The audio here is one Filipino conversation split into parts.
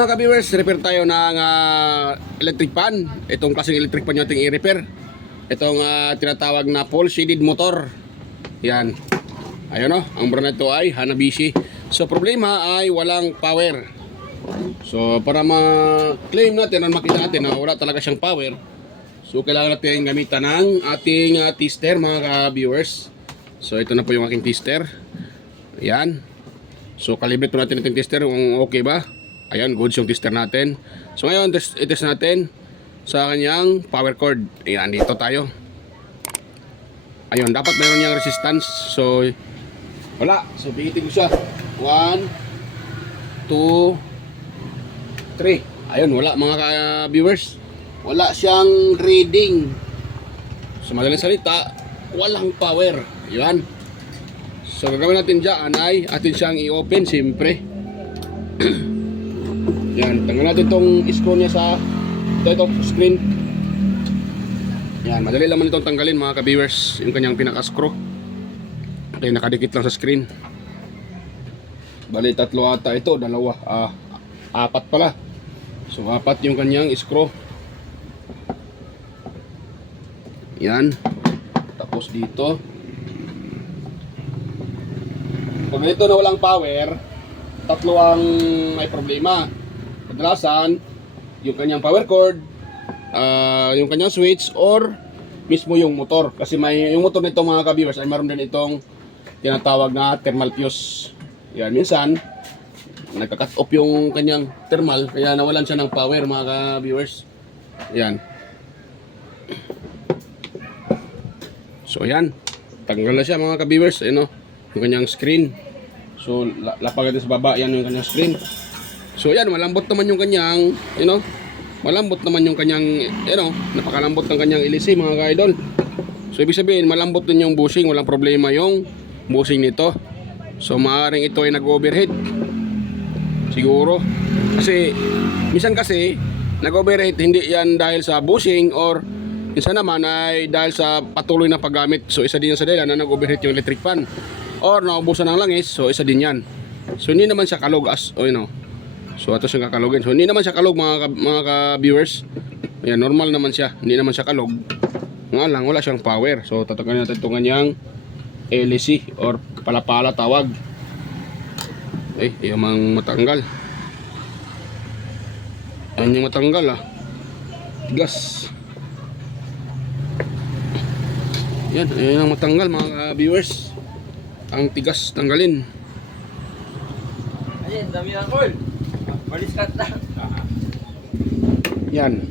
mga ka-viewers, repair tayo ng electric fan. Itong klaseng electric fan yung ating i-repair. Itong tinatawag na pole shaded motor. Yan. Ayun o, ang brand nito ay Hanabishi. So problema ay walang power. So para ma-claim natin, makita natin na wala talaga siyang power, so kailangan natin gamitan ng ating tester mga ka-viewers. So ito na po yung aking tester. Ayan. So calibrate po natin itong tester kung okay ba. Ayan, goods yung tester natin. So ngayon, i-test natin sa kanyang power cord. Ayan, dito tayo. Ayun, dapat meron niyang resistance. So, wala. So, bigitin ko siya. 1, 2, 3. Ayun, wala mga viewers. Wala siyang reading. So, madaling salita, walang power. Ayan. So, gagawin natin dyan ay atin siyang i-open, siyempre. Yan, tanggal natin itong screw niya sa itong screen. Yan, madali lang man itong tanggalin mga ka-viewers, yung kanyang pinaka-screw. Okay, nakadikit lang sa screen. Bali, tatlo ata ito, dalawa, apat pala. So, apat yung kanyang screw. Yan. Tapos dito. Pag ito na walang power, tatlo ang may problema. Kadalasan, yung kanyang power cord, yung kanyang switch, or mismo yung motor. Kasi may yung motor nito mga ka-viewers ay meron din itong tinatawag na thermal fuse. Yan, minsan nagka-cut off yung kanyang thermal, kaya nawalan siya ng power mga ka-viewers. Yan. So yan, tanggal na siya mga ka-viewers. Ayun o, yung kanyang screen. So lapag natin sa baba, yan yung kanyang screen. So yan, malambot naman yung kanyang, malambot naman yung kanyang, napakalambot ng kanyang LC mga ka-idol. So ibig sabihin, malambot din yung bushing, walang problema yung bushing nito. So maaaring ito ay nag-overheat. Siguro. Kasi, minsan kasi, nag-overheat, hindi yan dahil sa bushing, or minsan naman ay dahil sa patuloy na paggamit. So isa din yan sa dahilan na nag-overheat yung electric fan. Or naubusan ng langis, so isa din yan. So hindi naman siya kalog so ito siyang kakalogin. So hindi naman siya kalog mga ka-viewers. Ayan, normal naman siya. Hindi naman siya kalog. Nga lang, wala siyang power. So tatanggalin natin itong kanyang LC or palapala tawag. Ay, yung matanggal. Ayan yung matanggal Tigas. Yan, ayan ang matanggal mga viewers. Ang tigas tanggalin. Ayan, dami ng cord. Baliskat lang. Yan.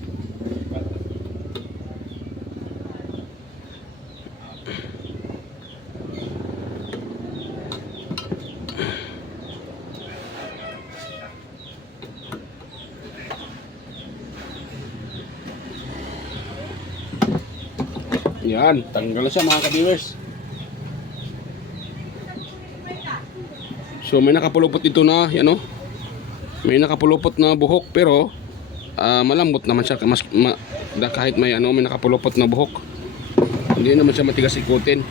Yan, tanggal na siya mga ka-viewers. So may nakapulupot dito na, may nakapulupot na buhok, pero malambot naman siya kahit may may nakapulupot na buhok. Hindi naman siya matigas ikutin.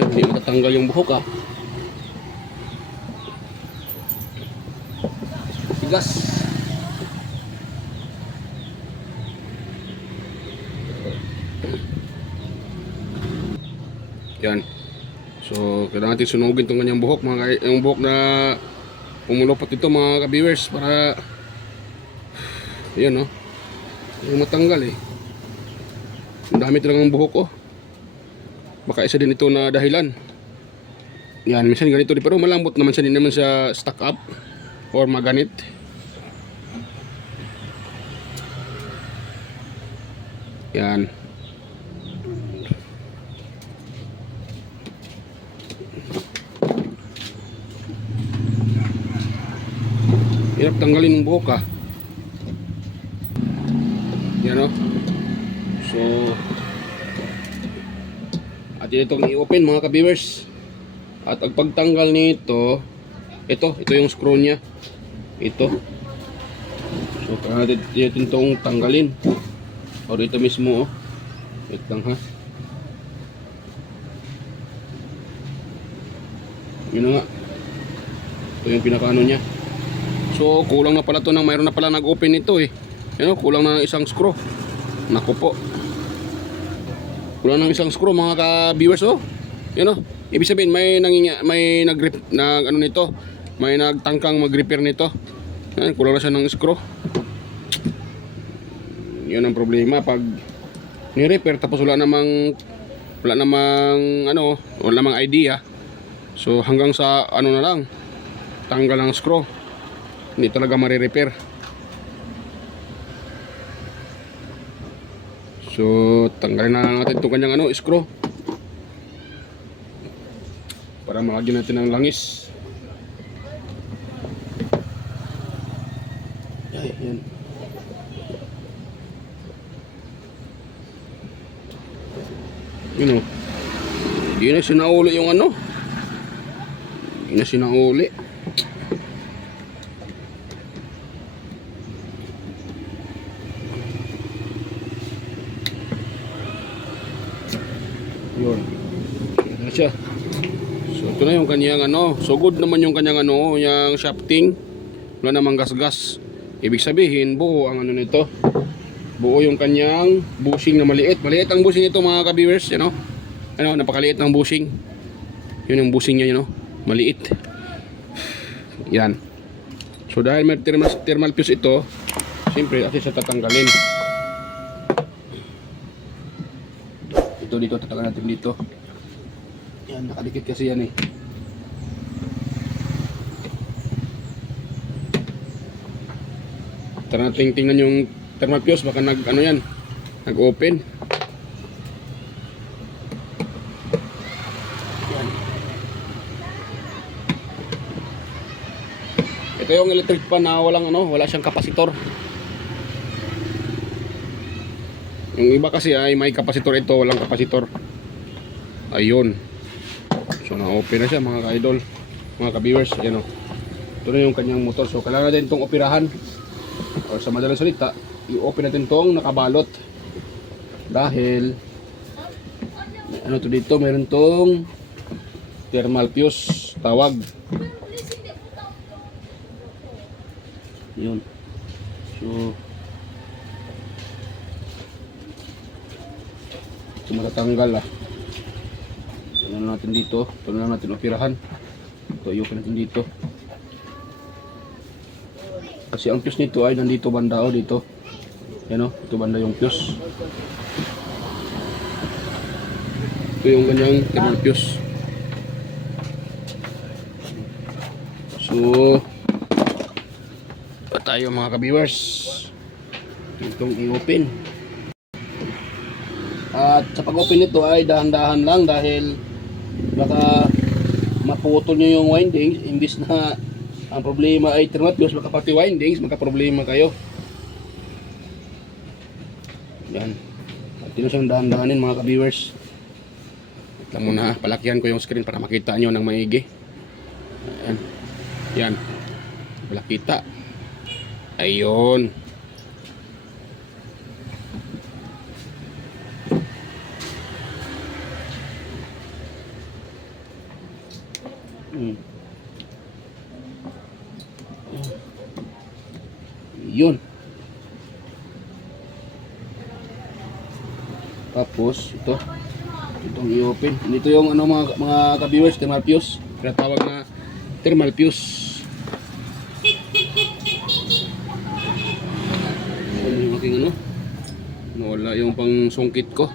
Yan, hindi matatanggal yung buhok Tigas. Yan. So, kailangan natin sunugin itong kanyang buhok, yung buhok na pumulupot ito mga ka-viewers, para yan yung matanggal ang dami talagang buhok baka isa din ito na dahilan. Yan, minsan ganito din, pero malambot naman siya, din naman siya stuck up or maganit. Yan. Hirap tanggalin ng buhok Yan So atin itong i-open mga ka-viewers. At ang pagtanggal nito, ito yung screw nya. Ito. So kaya natin itong tanggalin. O dito mismo Wait lang Yun na nga. Ito yung pinakaano niya. So kulang na pala to ng mayroon na pala nag-open nito eh. Yan, kulang na ng isang screw. Naku po. Kulang ng isang screw mga ka-viewers oh. Yan oh. Ibig sabihin may ano nito. May nagtangkang mag-repair nito. Yan, kulang na siya ng screw. Yun ang problema pag ni-repair tapos wala namang idea. So hanggang sa ano na lang, tanggal ng screw. Hindi talaga mare-repair. So tanggalin na natin itong kanyang screw para malagyan natin ng langis. Ay, yan. Yun o. Hindi na sinauli yung ano. Hindi na sinauli. Yun. Yan na siya. So ito na yung kanyang ano. So good naman yung kanyang ano. Yung shafting. Wala namang gas-gas. Ibig sabihin buo ang ano nito. Buo yung kanyang bushing na maliit. Maliit ang bushing nito mga ka-viewers. You know? Ano, napakaliit ng bushing. Yun yung bushing niya, you know? Maliit. Yan. So dahil may thermal fuse ito, siyempre at siya tatanggalin. Ito dito, tatanggalin natin dito. Yan, nakadikit kasi yan eh. Tara natin tingnan yung thermal fuse, baka nag-open. Yan. Ito yung electric pan na wala siyang kapasitor. Yung iba kasi ay may kapasitor, ito walang kapasitor. Ayun. So na-open na siya mga ka-idol, mga ka-viewers. Ayan o. Ito na yung kanyang motor. So kailangan natin itong operahan. O sa madalang salita, i-open natin itong nakabalot. Dahil ano to dito, meron tong thermal fuse tawag. Yun. So ito matatanggal ah. Ito na natin dito. Ito na natin operahan. Ito i-open natin dito. Kasi ang fuse nito ay nandito banda o dito. Yan o, ito banda yung fuse. Ito yung ganyang thermal fuse. So pa tayo mga ka-viewers. Itong i-open. At sa pag-open nito ay dahan-dahan lang dahil baka maputol nyo yung windings. Imbis na ang problema ay thermal fuse, baka pati windings magka-problema kayo. Yan. At yun siyang dahan-dahanin mga ka-viewers. Wait lang muna ha. Palakihan ko yung screen para makita nyo ng maigi. Yan. Yan. Wala kita. Ayun. Yun. Tapos itong i-open. Dito yung ano mga ka-viewers, thermal fuse. Tinatawag na thermal fuse. Ano yung aking ano? Nawala yung pang sungkit ko.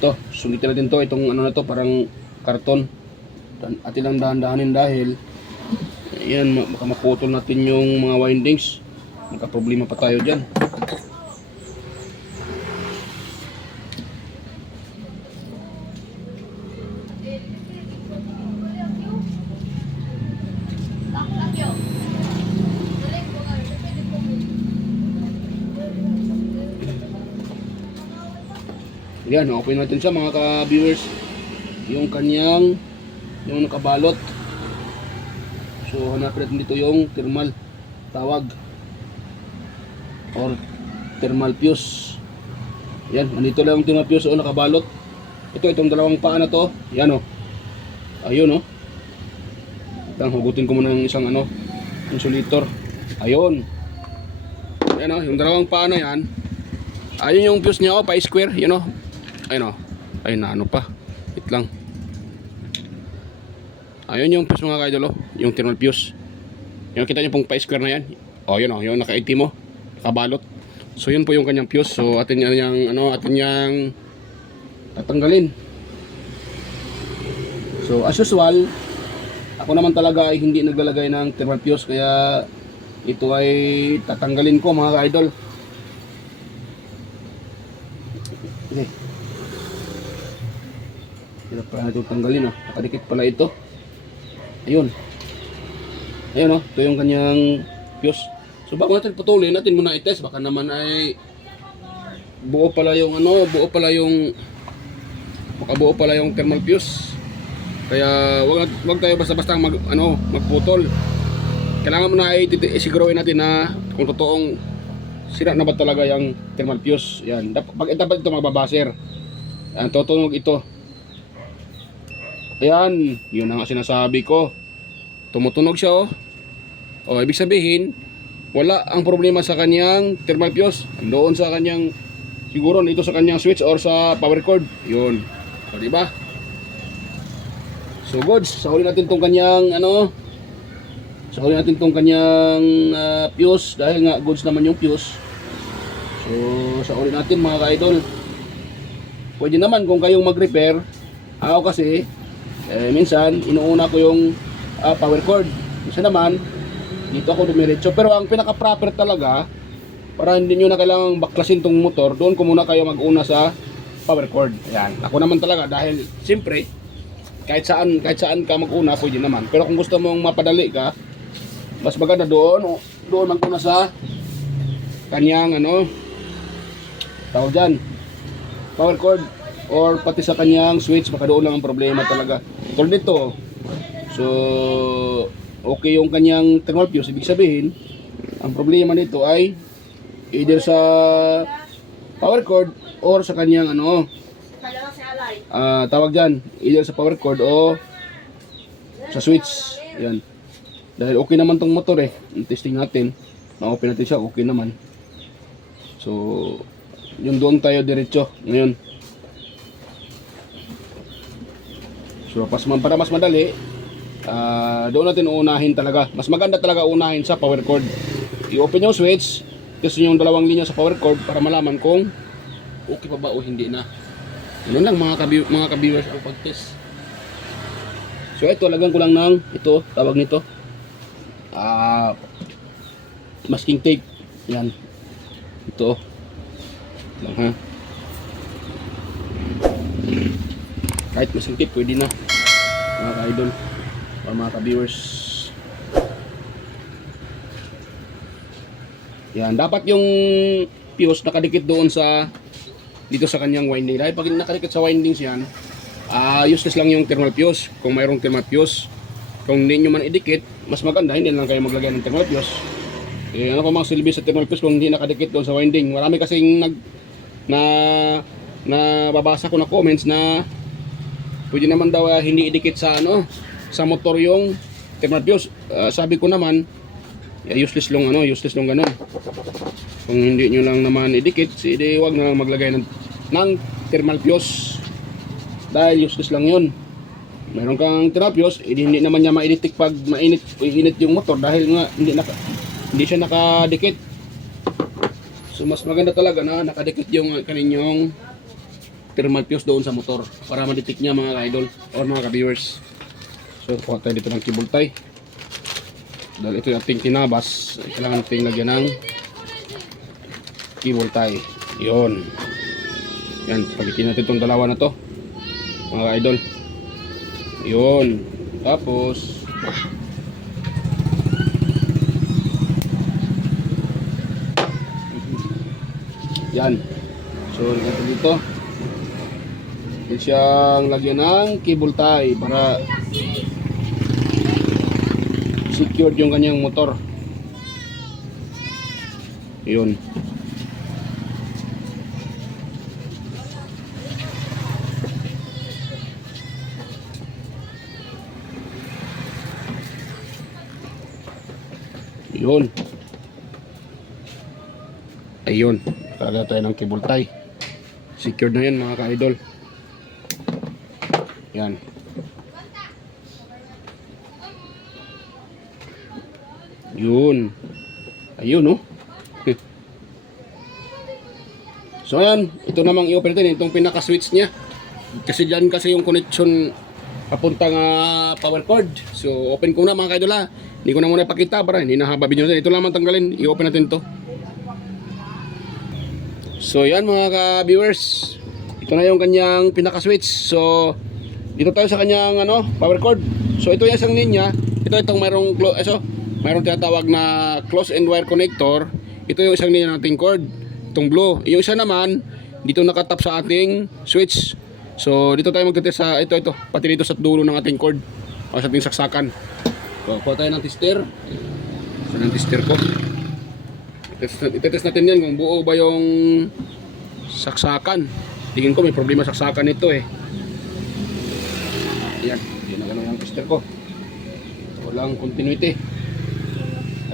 Ito, sungitin natin to. Itong ano na to, parang karton. Atin lang dahan-dahanin dahil yan, baka maputol natin yung mga windings. Magka-problema pa tayo dyan. Yan, open natin siya mga ka-viewers. Yung kanyang nakabalot. So hanapin natin dito yung thermal tawag or thermal fuse. Yan, nandito lang yung thermal fuse o nakabalot. Itong dalawang paa na to, yan oh. Ayun oh. Tang hugutin ko muna ng isang ano, insulator. Ayun. Yan oh, yung dalawang paa na yan. Ayun yung fuse niya oh, pa-square, yun oh. Ayun oh. Ayun na ano pa. Wait lang. Ayun yung fuse mga kaidol oh, yung thermal fuse. Yung kita niyo pong pa-square na yan. Oh, yun oh, yung naka-itim mo, nakabalot. So yun po yung kanyang fuse. So atin yang ano, atin yang tatanggalin. So as usual, ako naman talaga ay hindi naglalagay ng thermal fuse, kaya ito ay tatanggalin ko mga ka-idol. Okay. Hirap pala na ito tanggalin oh. Nakadikit pala ito. Ayun. Ayun oh, ito yung kanyang fuse. So bago natin putulin, natin muna i-test. Baka naman ay buo pala yung ano, makabuo pala yung thermal fuse. Kaya wag tayo basta-basta magputol. Kailangan muna isiguruhin natin na kung totoong sira na ba talaga yung thermal fuse. Yan. Dapat ito magbabaser. Yan, tutunog ito. Ayan, yun ang sinasabi ko. Tumutunog siya oh. O, ibig sabihin, wala ang problema sa kanyang thermal fuse. Doon sa kanyang, siguro dito sa kanyang switch or sa power cord. Yun. O, diba? So, goods. Sahuli natin tong kanyang, sahuli natin tong kanyang fuse. Dahil nga, goods naman yung fuse. So, sahuli natin mga ka-idol. Pwede naman kung kayong mag-repair. Ako kasi, minsan, inuuna ko yung power cord. Minsan naman, dito ako dumiretso. Pero ang pinaka-proper talaga, para hindi nyo na kailangang baklasin tong motor, doon ko muna kayo mag-una sa power cord. Ayan. Ako naman talaga dahil siyempre, kahit saan ka mag-una, pwede naman. Pero kung gusto mong mapadali ka, mas maganda doon mag-una sa kanyang tawag dyan, power cord or pati sa kanyang switch. Baka doon lang ang problema talaga. Tulad dito, so okay yung kanyang thermal fuse, ibig sabihin ang problema nito ay either sa power cord or sa kanyang tawag dyan, either sa power cord o sa switch. Yan. Dahil okay naman tong motor yung testing natin, na-open natin siya, okay naman. So yung doon tayo diretso ngayon. So para mas madali, doon natin uunahin talaga. Mas maganda talaga unahin sa power cord. I-open yung switch, kasi yung dalawang linya sa power cord para malaman kung okay pa ba o hindi na. Ganun lang mga ka-viewers ang pag-test. So ito, lagyan ko lang ng ito, tawag nito, masking tape. Yan. Ito. Lang ha. Kahit masking tape pwede na mga ka-idol o mga ka-viewers. Yan, dapat yung fuse nakadikit doon sa dito sa kanyang winding. Dahil pag nakadikit sa windings yan, useless lang yung thermal fuse kung mayroong thermal fuse. Kung hindi nyo man idikit, mas maganda hindi lang kayo maglagay ng thermal fuse. Ano pa mang silbi sa thermal fuse kung hindi nakadikit doon sa winding. Marami kasing babasa ko na comments na pwede naman daw hindi idikit sa sa motor yung thermal fuse. Sabi ko naman, useless lang ganun. Kung hindi nyo lang naman idikit, wag na lang maglagay ng thermal fuse dahil useless lang yun. Meron kang thermal fuse, hindi naman niya ma-detect pag mainit yung motor dahil nga hindi siya nakadikit. So mas maganda talaga na nakadikit yung kaninyong thermal fuse doon sa motor para ma-detect niya mga ka-idol or mga ka-viewers. So kuha tayo dito ng cable tie. Dahil ito yung ating tinabas, kailangan natin lagyan ng cable tie. Yun. Yan, pagitin natin itong dalawa na to mga ka-idol. Yun. Tapos yan. So lagyan dito. Ito siyang lagyan ng cable tie para secured yung kanyang motor. Yun. Yun. Ayun. Talaga tayo ng cable tie. Secured na yan mga ka-idol. Yan. Yun. Ayun, no? So, ayan. Ito namang i-open natin. Itong pinaka-switch niya. Kasi dyan kasi yung connection papuntang power cord. So, open ko na mga ka-idol ha. Hindi ko na muna ipakita para hindi nahaba video natin. Ito lang tanggalin. I-open natin to. So, yan mga ka-viewers. Ito na yung kanyang pinaka-switch. So, dito tayo sa kanyang power cord. So, ito yung isang linya. Itong mayroong tinatawag na close end wire connector. Ito yung isang linya ng ating cord. Itong blue. Yung isa naman, dito nakatap sa ating switch. So, dito tayo magtitest sa ito. Pati dito sa dulo ng ating cord. O sa ating saksakan. So, kuha tayo ng tester. Saan ang tester ko? Itetest natin yan kung buo ba yung saksakan. Tingin ko may problema saksakan ito eh. Ayan. Yun ang yung tester ko. Walang continuity.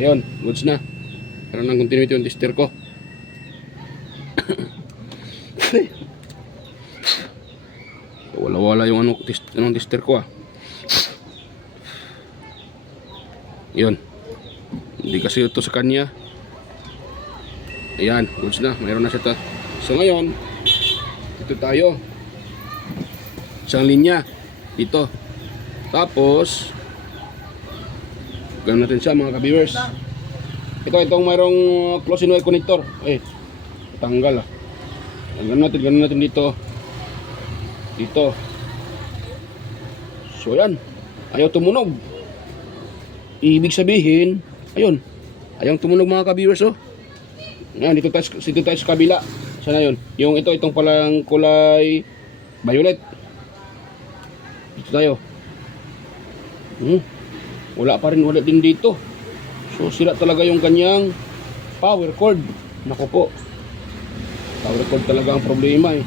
Ayun. Goods na. Meron ng continuity yung tester ko. Wala-wala yung anong tester ko ah. Yun. Hindi kasi ito sa kanya. Ayan, goods na. Mayroon na siya. So ngayon, ito tayo. Isang linya. Dito. Tapos, ganoon natin siya mga ka-viewers. Itong mayroong close wire connector. Tanggal ah. Ganoon natin dito. Dito. So yan. Ayaw tumunog. Ibig sabihin, ayun. Ayaw tumunog mga ka-viewers oh. Yan, dito tayo sa kabila. Sana yun. Itong palang kulay violet. Dito tayo. Wala din dito. So sira talaga yung kanyang power cord. Naku po. Power cord talaga ang problema eh.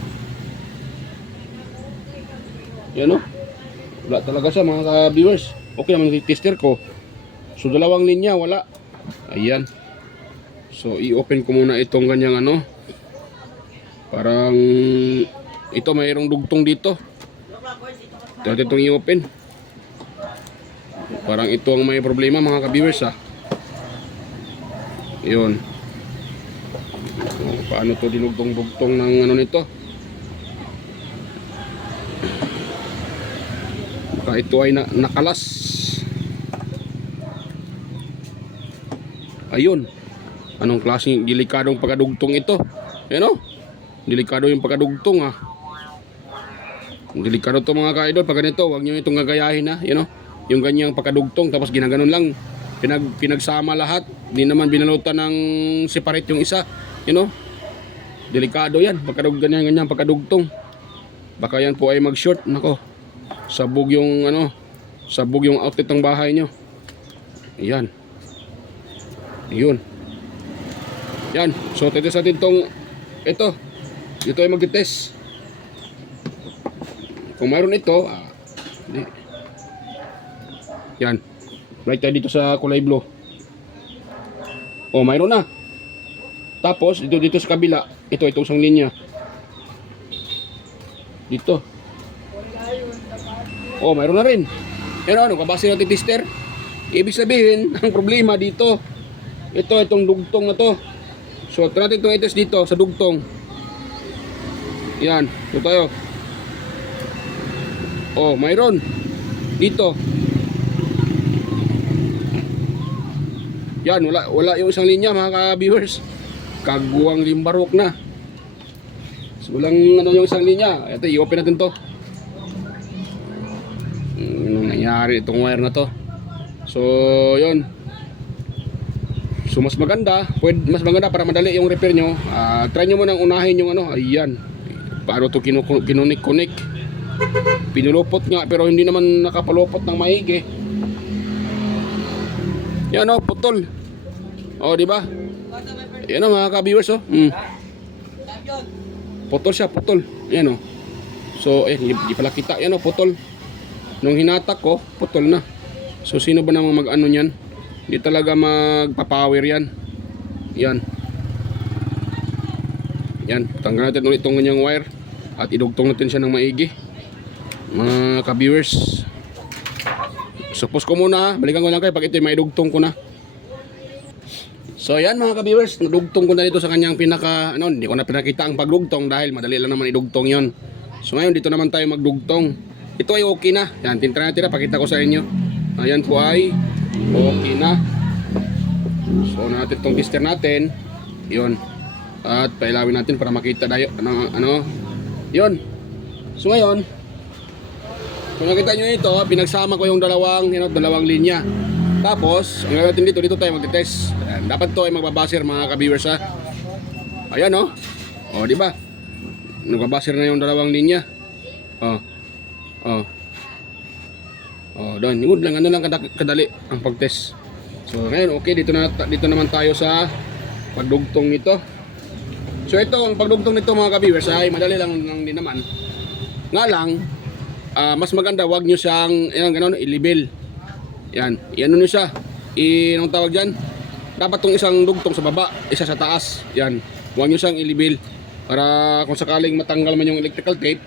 Yan o. Wala talaga siya mga ka-viewers. Okay naman yung tester ko. So dalawang linya wala. Ayan. So i-open ko muna itong ganyang parang ito mayroong dugtong dito. Ito itong i-open. Parang ito ang may problema mga ka-viewers ha. Yun. So, paano to dinugtong-dugtong ng nito? Baka ito ay nakalas. Ayun. Anong klaseng delikadong pagkadugtong ito? Ayan o. Delikado yung pagkadugtong ha. Delikado to mga ka-idol. Pag ganito, huwag nyo itong gagayahin ha. Ayan o. Yung ganyang pagkadugtong. Tapos ginaganon lang. Pinagsama lahat. Di naman binalutan ng separate yung isa. Ayan o. Delikado yan. Ganyang pagkadugtong. Baka yan po ay mag-short. Nako. Sabog yung outlet ng bahay nyo. Ayan. Ayun. Yan. So, titest natin itong dito ay mag-test. Kung mayroon ito, yan. Right tayo dito sa kulay blue. Oh, mayroon na. Tapos, dito sa kabila, ito isang linya. Dito. Oh, mayroon na rin. Pero kabase natin tester. Ibig sabihin, ang problema dito, itong dugtong na to. So, try natin itong i-test dito sa dugtong. Yan, ito tayo. Oh, mayroon. Dito. Yan, wala yung isang linya mga ka-viewers. Kaguwang limbarok na. So, walang yung isang linya. Ito, i-open natin to. Anong nangyari itong wire na to? So, yun. So mas maganda para madali yung repair nyo. Try nyo munang unahin yung ayan. Paano to kinunik-kunik. Pinulupot nga pero hindi naman nakapalupot ng maigi. Yan putol. Di ba? Yan mga ka-viewers Putol siya, putol. Yan So hindi pala kita. Yan putol. Nung hinatak ko, putol na. So sino ba namang mag-ano niyan? Hindi talaga magpa-power yan. Yan. Yan, tanggal natin ulit itong ganyang wire at idugtong natin siya ng maigi. Mga ka-viewers, suppose ko muna, balikan ko lang kayo pag ito maidugtong ko na. So yan mga ka-viewers, nadugtong ko na dito sa kanyang pinaka, hindi ko na pinakita ang pagdugtong dahil madali lang naman idugtong yon. So ngayon dito naman tayo magdugtong. Ito ay okay na. Yan, tintra natin na, pakita ko sa inyo. Ayan po ay okay na. So natin itong tester natin. Yun. At pailawin natin para makita tayo yun. So ngayon, kung nakita nyo ito, pinagsama ko yung dalawang linya. Tapos, ang gagawin natin dito tayo magte-test. Dapat to ay magbabaser mga ka-viewers ha. Ayan o. O, di ba? Nagbabaser na yung dalawang linya. Doon. Yun lang, kadali ang pag-test. So, ngayon, okay, dito naman tayo sa pagdugtong nito. So, ito, ang pagdugtong nito mga ka-viewers ay madali lang din naman. Nga lang, mas maganda, wag nyo siyang, i-level. Yan, nyo siya. Anong tawag dyan? Dapat tong isang dugtong sa baba, isa sa taas. Yan, wag nyo siyang i-level. Para kung sakaling matanggal man yung electrical tape,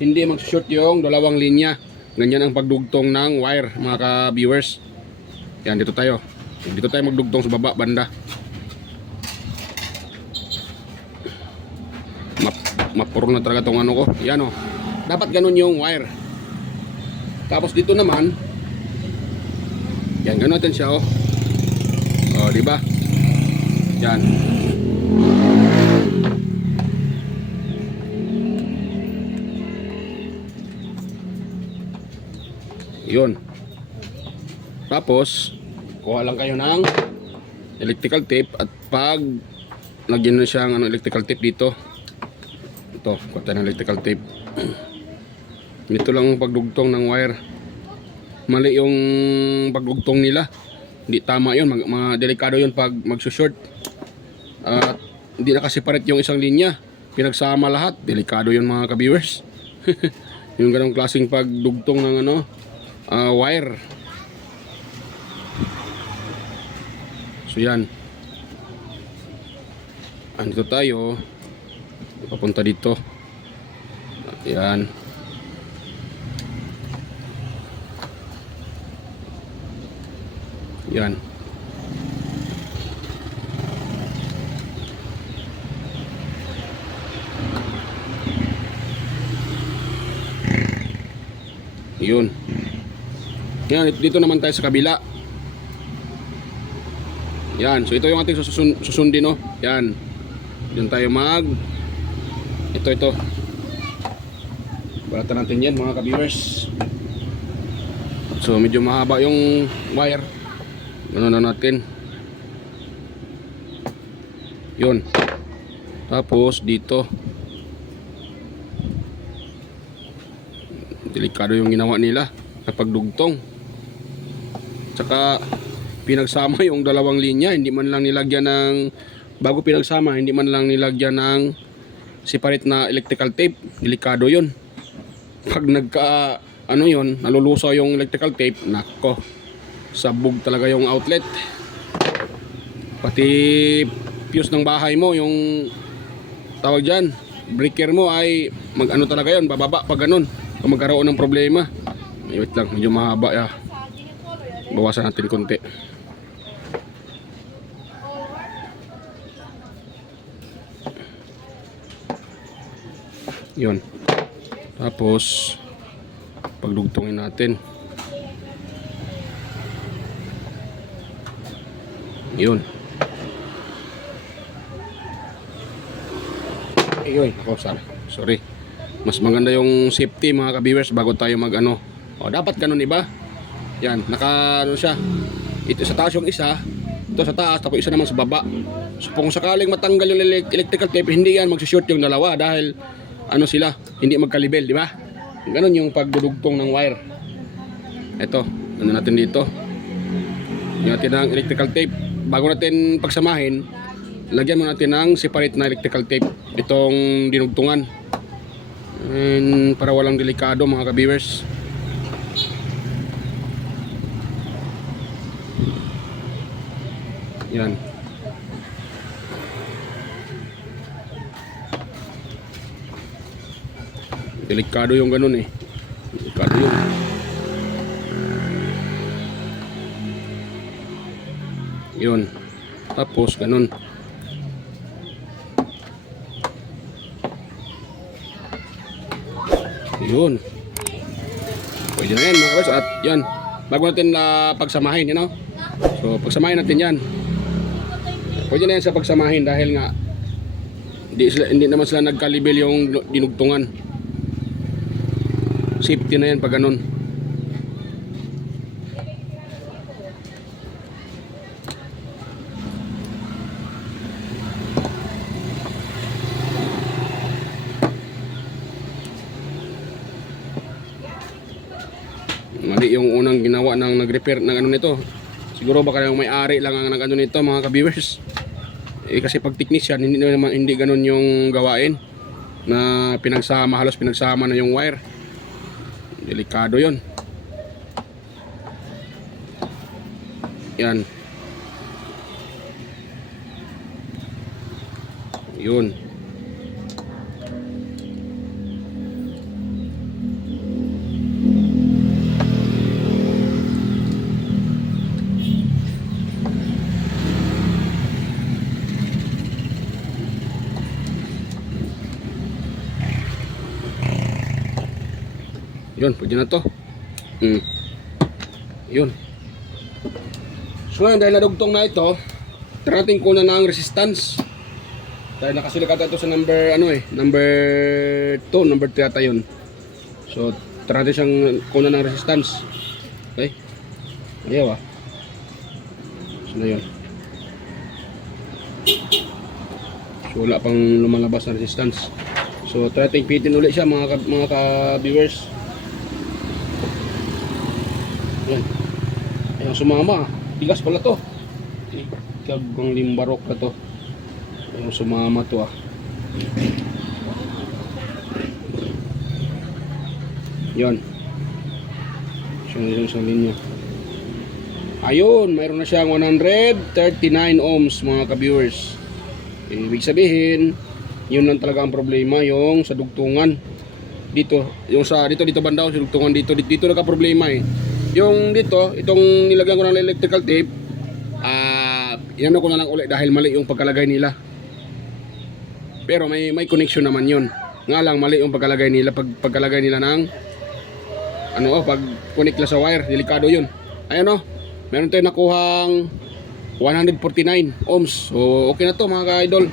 hindi mag-short yung dalawang linya. Ganyan ang pagdugtong ng wire, mga ka-viewers. Yan, dito tayo. Dito tayo magdugtong sa baba, banda. Mapuro na talaga tong ko. Yan o. Dapat ganun yung wire. Tapos dito naman, yan, ganun natin siya o. O, diba? Yan. Yun. Tapos, kuha lang kayo ng electrical tape at pag lagyan na siyang electrical tape dito. Ito, kuha tayo ng electrical tape. Ito lang ang pagdugtong ng wire. Mali yung pagdugtong nila. Hindi tama yun. Mga delikado yun pag magsushort. At hindi nakaseparate yung isang linya. Pinagsama lahat. Delikado yun mga ka-viewers. Yung ganong klaseng pagdugtong ng wire. So yan. Andito tayo. Papunta dito. Yan. Yan. Yun. Yan, dito naman tayo sa kabila. Yan, so ito yung ating susundin, no? Yan. Diyan tayo ito. Balatan natin yan mga ka-viewers. So medyo mahaba yung wire. Ano na natin. Yun. Tapos dito. Delikado yung ginawa nila kapag dugtong. Tsaka pinagsama yung dalawang linya. Hindi man lang nilagyan ng, bago pinagsama, hindi man lang nilagyan ng separate na electrical tape. Delikado yun. Pag nalulusaw yung electrical tape, nako, sabog talaga yung outlet. Pati fuse ng bahay mo, yung tawag dyan, breaker mo ay talaga yun, bababa pag ganun. Kung magkaroon ng problema. Wait lang, medyo mahaba ya. Bawasan natin konti. Yun. Tapos pagdugtungin natin. Yun. Ayun, sorry. Mas maganda yung safety mga ka-viewers bago tayo dapat ganun, iba. Yan, siya. Ito sa taas yung isa, ito sa taas, tapos isa naman sa baba. So kung sakaling matanggal yung electrical tape, hindi yan magsi-short yung dalawa dahil sila, hindi magkalibel, di ba? Ganun yung pagdudugtong ng wire. Ito, natin dito. Lagyan natin ng electrical tape. Bago natin pagsamahin, lagyan mo natin ng separate na electrical tape itong dinugtungan. And para walang delikado mga ka-viewers. Yan. Delikado yung ganun eh. Delikado yun. Yun. Tapos ganun. Yun. Pwede na yan mga kabers. At yan. Bago natin pagsamahin, you know? So pagsamahin natin yan. Pwede na yan sa pagsamahin dahil nga hindi naman sila nagkalibel yung dinugtungan. Safety na yan pag ganun. Mali yung unang ginawa ng nag-repair ng ano nito. Siguro baka yung may-ari lang ang nag-ano nito mga ka-viewers. Kasi pag technician hindi ganun yung gawain na halos pinagsama na yung wire. Delikado yon. Yan. Yun. Yun, pwede na to. Yun. So ngayon, dahil nadugtong na ito, tirating ko na ng resistance. Dahil nakasulit ata ito sa number, number 2, number 3 ata yun. So, tirating siyang kuna ng resistance. Okay? Ayaw So na yun. So, wala pang lumalabas na resistance. So, tirating pitin ulit siya mga ka-viewers. Yan. Ayan, sumama. Tigas pala to. Ikabang limbarok na to. Ayan, sumama to Yan. Siya sa linya. Ayun, mayroon na siyang 139 ohms mga ka-viewers. Ibig sabihin, yun lang talaga ang problema, yung sa dugtungan. Dito banda sa dugtungan dito nagka-problema eh. Yung dito, itong nilagyan ko ng electrical tape, inano ko na lang ulit dahil mali yung pagkalagay nila. Pero may connection naman yun. Nga lang mali yung pagkalagay nila ng pag connect la sa wire, delikado yun. Ayan meron tayong nakuhang 149 ohms. So okay na to mga ka-idol,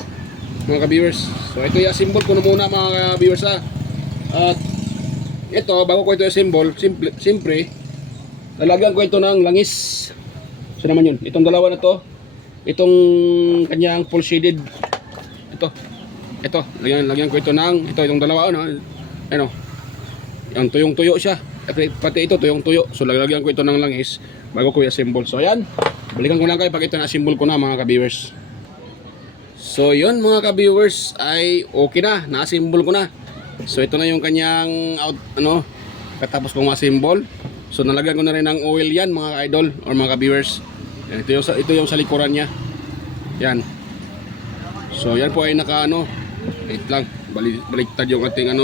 mga ka-viewers. So ito yung symbol ko na muna mga ka-viewers At ito, bago ko ito yung symbol, siyempre lalagyan ko ito ng langis. So naman yun, itong dalawa na to, itong kanyang full shaded, ito lagyan ko ito ng itong dalawa yung tuyong-tuyo siya, pati ito tuyong-tuyo. So lalagyan ko ito ng langis bago ko i-assemble. So ayan, balikan ko lang kayo pag ito na-assemble ko na mga ka-viewers. So yun mga ka-viewers, ay okay na, na-assemble ko na. So ito na yung kanyang katapos kong ma-assemble. So nalagyan ko na rin ng oil yan mga idol or mga ka-viewers. Ito yung sa likuran niya. Yan. So yan po ay wait lang, baliktad yung ating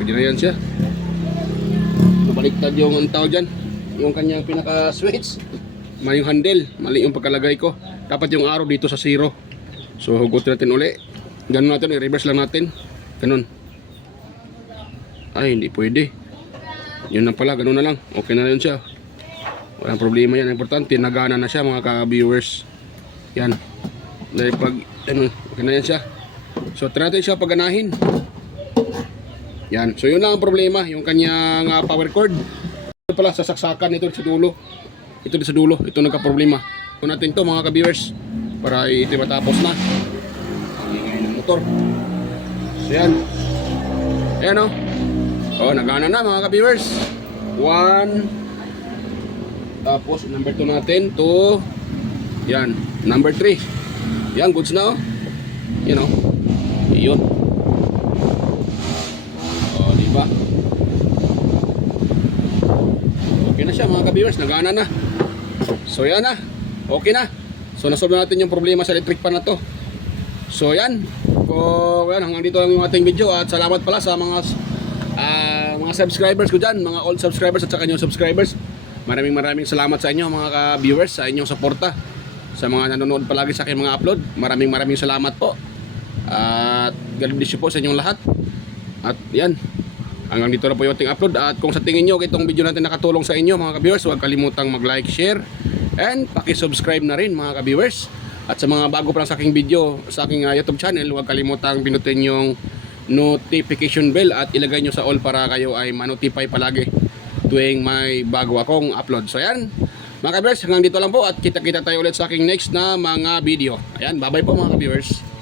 pwede na yan siya. Baliktad yung tawag dyan, yung kanyang pinaka switch. Mali yung handle, mali yung pagkalagay ko. Dapat yung arrow dito sa 0. So hugutin natin uli. Ganun natin, i-reverse lang natin. Ganun. Ay, hindi pwede. Yun lang pala, ganun na lang. Okay na yun siya. Walang problema yan. Importante, nagana na siya mga ka-viewers. Yan. Dahil pag, okay na yan siya. So, try natin siya paganahin. Yan. So, yun lang ang problema. Yung kanyang power cord. Ito pala, sasaksakan ito sa dulo. Ito sa dulo. Ito nagka-problema. Kung natin to mga ka-viewers. Para ito matapos na. Ang motor. So, yan. Ayan nagana na mga ka-viewers. 1. Tapos number 2 natin. 2. Yan. Number 3. Yan, goods na Yun Yun. Diba? Okay na siya mga ka-viewers. Nagana na. So yan na. Okay na. So nasolve na natin yung problema sa electric pan na to. So yan. Yan, hanggang dito lang yung ating video at salamat pala sa mga subscribers ko dyan, mga old subscribers at saka new subscribers. Maraming salamat sa inyo mga viewers, sa inyong suporta, sa mga nanonood palagi sa aking mga upload. Maraming salamat po at God bless you po sa inyong lahat. At yan, hanggang dito na po yung ating upload. At kung sa tingin nyo itong video natin nakatulong sa inyo mga ka-viewers, huwag kalimutang mag-like, share and paki-subscribe na rin mga ka-viewers. At sa mga bago pa lang sa aking video sa aking YouTube channel, huwag kalimutang pinutin yung notification bell at ilagay nyo sa all para kayo ay ma-notify palagi tuwing may bago akong upload. So yan mga ka-viewers, hanggang dito lang po at kita-kita tayo ulit sa aking next na mga video. Ayan, bye bye po mga ka-viewers.